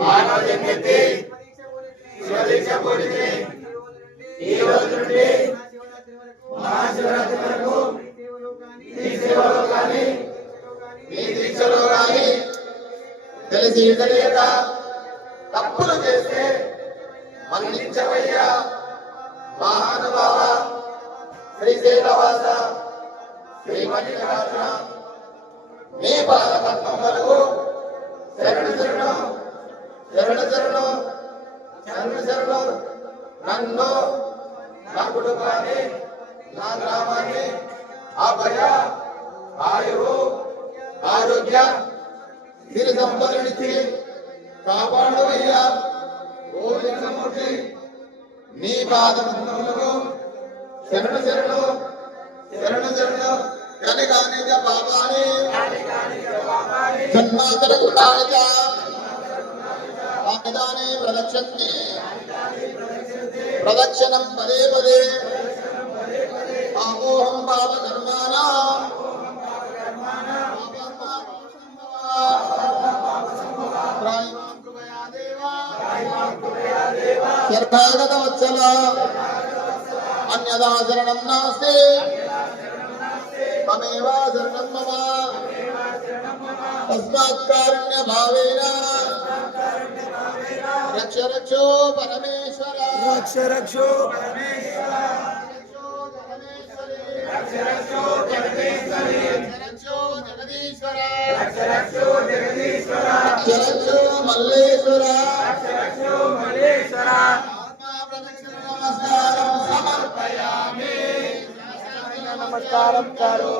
మానవ జన్మెత్తి స్వదీక్ష పూరితే ఈ రోజు నుండి మహాశివరాత్రి వరకు మీ సేవలో కానీ మీ దీక్షలో కానీ తెలిసి తెలియక తప్పులు చేస్తే మన్నించవయ్యా మహానుభావ శ్రీశైలవాస శ్రీ మల్లికార్జున మీ పాదపద్మం వరకు శరణు శరణు శరణు శరణు శరణు నన్ను నా కుటుంబాన్ని నా గ్రామాన్ని అభయ ఆయువు ఆరోగ్య సిరి సంపదనిచ్చి కాపాడవయ్యా గోవిందమూర్తి నీ పాదములకు శరణు శరణు శరణు శరణు కనికానిక పాపాని జన్మాంతర కృతానిక ఆయుధాని ప్రదక్షంతి ప్రదక్షిణం పదే పదే ఆమోహం పాప కర్మాణ శర్భాగత వత్సల అన్యదా శరణం నాస్తి. మమేవ శరణం మమ. తస్మాత్ కారుణ్య భావేన రక్ష రక్షో పరమేశ్వర రక్ష రక్షో రక్షో జగదీశ్వర. రక్షో మల్లేశ్వర. ఆత్మా ప్రదక్షిణ నమస్కారం. సమర్పయామి. నమస్కారం కారు.